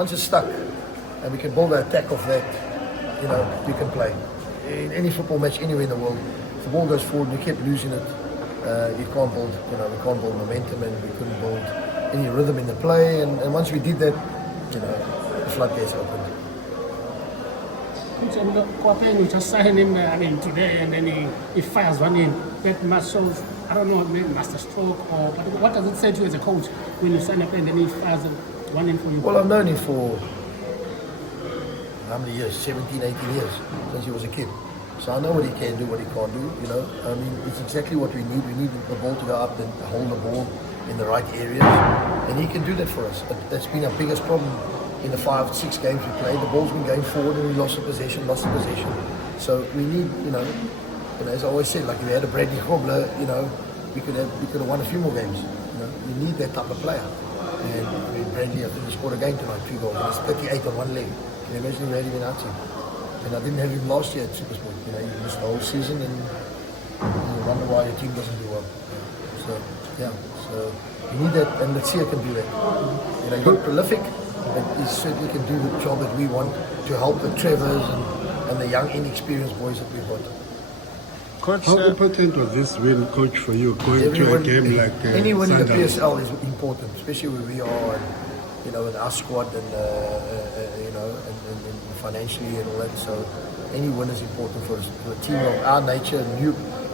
Once it's stuck, and we can build an attack off that, you can play. In any football match anywhere in the world, if the ball goes forward and you keep losing it, you can't build, we can't build momentum, and we couldn't build any rhythm in the play. And once we did that, the floodgates opened. You just signed him today, and then he fires one in. That must show, I don't know, maybe masterstroke, or what does it say to you as a coach when you sign up and then he fires one in for you? Well, I've known him for how many years? 17, 18 years, since he was a kid. So I know what he can do, what he can't do, I mean, it's exactly what we need. We need the ball to go up and hold the ball in the right areas. And he can do that for us. That's been our biggest problem in the 5-6 games we played. The ball's been going forward and we lost the possession. So we need, as I always said, like if we had a Bradley Grobler, we could have won a few more games. We need that type of player. And Bradley, I think he scored a game tonight, 3 goals. He's 38 on one leg. Can you imagine if we had him in our team? And I didn't have him last year at Supersport. He missed the whole season, and you wonder why your team doesn't do well. So you need that, and Letsia can do that. He's not prolific, but he certainly can do the job that we want to help the Trevors and the young, inexperienced boys that we've got. Coach, how important was this win, Coach, for you going to a game like any win in the Sundowns? PSL is important, especially where we are, and with our squad, and and financially and all that. So any win is important for us. For a team of our nature,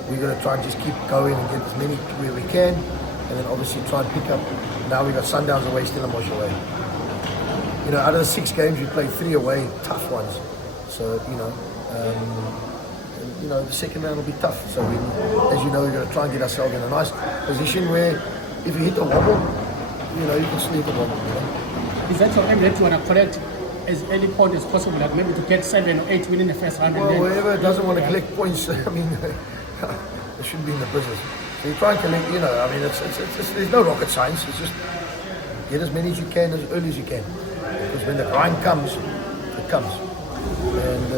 we're going to try and just keep going and get as many where we can, and then obviously try and pick up. Now we've got Sundowns away, Stellenbosch away. Out of the 6 games, we played 3 away, tough ones. So the second round will be tough. So as you know, we're going to try and get ourselves in a nice position where if you hit a wobble, you can still hit a wobble. Is that your aim that you want to collect as early point as possible, like maybe to get 7 or 8 win in the first round? Well, whoever doesn't want to collect points, I mean, they shouldn't be in the business. So you try and collect, I mean, there's no rocket science. It's just get as many as you can, as early as you can. Because when the grind comes, it comes. And,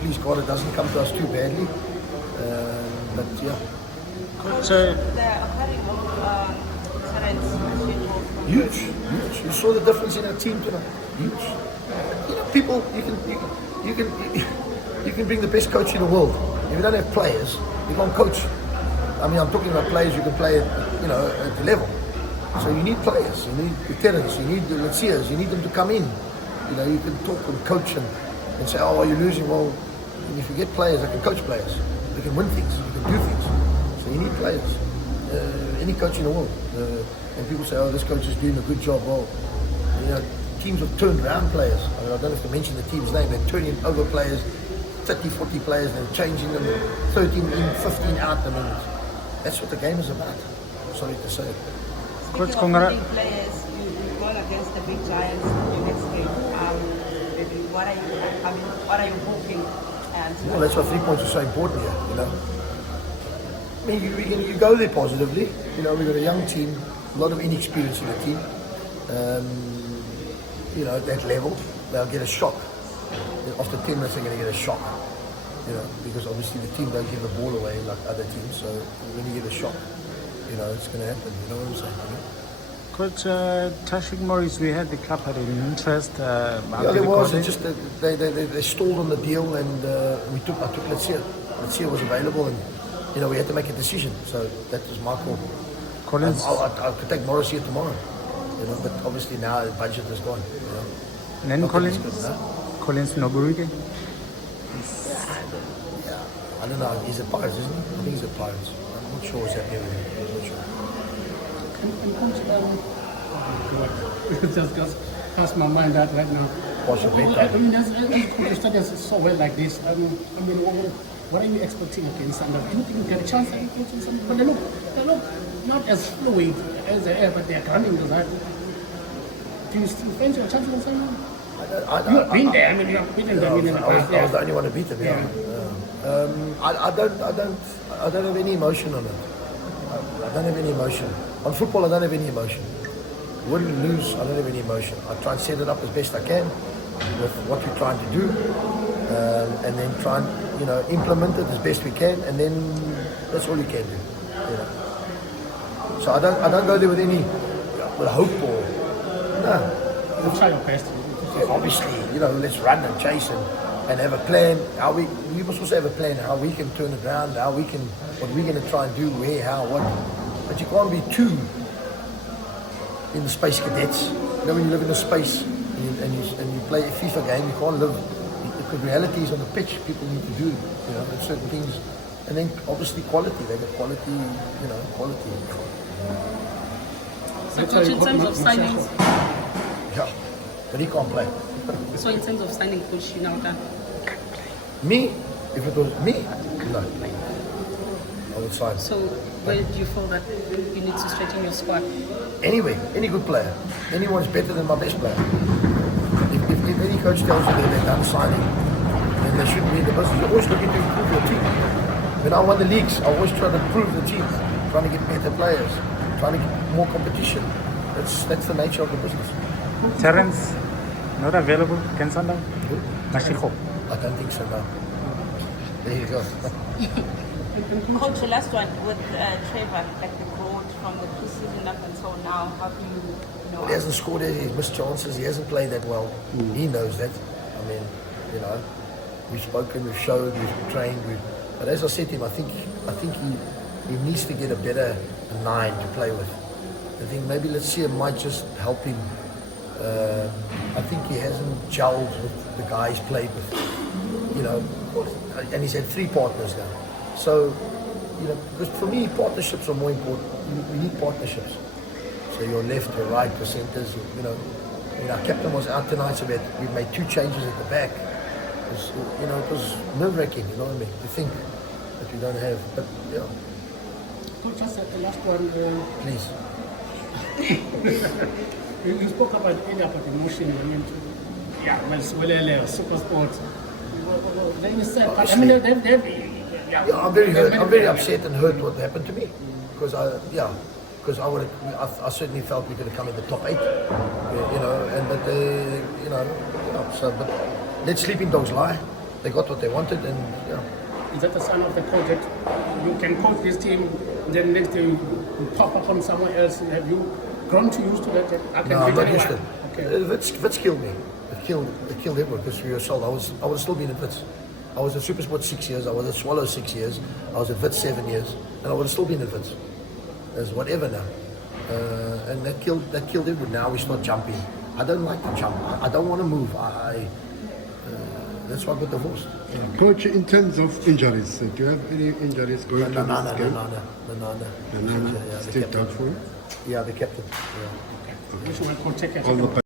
please God, it doesn't come to us too badly. But, yeah. Huge. You saw the difference in our team tonight. Huge. People, you can bring the best coach in the world. If you don't have players, you can't coach. I mean, I'm talking about players you can play at, at the level. So you need players, you need veterans, you need the Letsias, you need them to come in. You can talk and coach and say, oh, you're losing. Well, if you get players, they can coach players. They can win things, you can do things. So you need players. Any coach in the world. And people say, oh, this coach is doing a good job. Well, teams have turned around players. I don't have to mention the team's name. They're turning over players, 30, 40 players, and changing them, 13 in, 15 out. I mean, that's what the game is about. Sorry to say. Speaking of big players, you go against the big giants in the next game. What are you hoping? Well, that's why 3 points are so important here, I mean, you go there positively. We've got a young team, a lot of inexperience in the team. At that level, they'll get a shock. After 10 minutes, they're going to get a shock. Because obviously the team don't give the ball away like other teams. So when you get a shock, it's going to happen. You know what I'm saying? Coach, Tashreeq Morris, we had the club had an interest. Yeah, there was. It's just that they stalled on the deal, and I took Letsia. Letsia was available, and we had to make a decision. So that was my call. Collins, I could take Morris here tomorrow, but obviously now the budget is gone. And then Collins Nwoburouke. Yeah, I don't know. He's a Pirates, isn't he? I think he's a Pirates. I'm not sure what's happening with him. I'm not sure. It just passed my mind that right now. I mean, as coach studies so well like this, I mean, what are you expecting against Sundowns? Do you think you get a chance against Sundowns? But they look not as fluid as they are, but they are running the side. Do you still fancy a chance against Sundowns? You've been there. I mean, you have beaten them in the past. I was the only one to beat them. I don't have any emotion on it. I don't have any emotion. On football, I don't have any emotion. Win, lose, I don't have any emotion. I try and set it up as best I can with what we're trying to do, and then try and implement it as best we can, and then that's all you can do. So I don't go there with any hope or no. You try your best. Obviously, you know, let's run and chase and have a plan. How we must also have a plan how we can turn it around, how we can, what we're going to try and do, where, how, what. But you can't be too in the space cadets. You know, when you live in a space and you play a FIFA game, you can't live, because reality is on the pitch. People need to do, you know, certain things. And then obviously quality, they got quality, you know, quality. So coach, in terms of signings, Yeah, but he can't play. so in terms of signing coach, you know that Me, if it was me, no. I would sign. so where do you feel that you need to strengthen your squad? Anyway, any good player. Anyone's better than my best player. If any coach tells you that they're done signing, then they shouldn't be in the business. You're always looking to improve your team. When I won the leagues, I always try to improve the team, trying to get better players, trying to get more competition. That's the nature of the business. Terence, not available. Can Sunday? Mashego. I don't think so, no. There you go. Coach, the last one with Trevor, like the growth from the preseason up until now, how do you know? He hasn't scored any, he's missed chances, he hasn't played that well. He knows that. I mean, you know, we've spoken, we've showed, we've trained, but as I said to him, I think he needs to get a better 9 to play with. I think maybe let's see, it might just help him. I think he hasn't gelled with the guys played with, you know, and he's had 3 partners now. So, you know, because for me, partnerships are more important. We need partnerships. So your left, your right, your centres, you know. I mean, our captain was out tonight, so we made 2 changes at the back. It was, you know, it was nerve-wracking, you know what I mean, to think that we don't have. But, yeah, Coach, just the last one. please. You spoke about earlier about emotion. I mean, yeah, well, Siwelele, super sports. Then you said, I mean, they've Yeah, I'm very hurt. I'm very upset and hurt what happened to me, because I certainly felt we could have come in the top 8, you know. And but they, you know, so but let sleeping dogs lie. They got what they wanted, and Is that the sign of the coach that you can coach this team, then next day you pop up on someone else? Have you grown too used to that? I can no, I'm beat not used to anyone? it. Okay. Wits killed me. It killed everyone because we were sold. I would have still been at Wits. I was at Supersport 6 years. I was at Swallow 6 years. I was at Wits 7 years, and I would have still been at Wits. There's whatever now, and that killed everyone. Now we start jumping. I don't like to jump. I don't want to move. That's why I got divorced. Coach, in terms of injuries, do you have any injuries going to this game? No. Still doubtful? Yeah, the captain. Yeah. Which one could take it? All the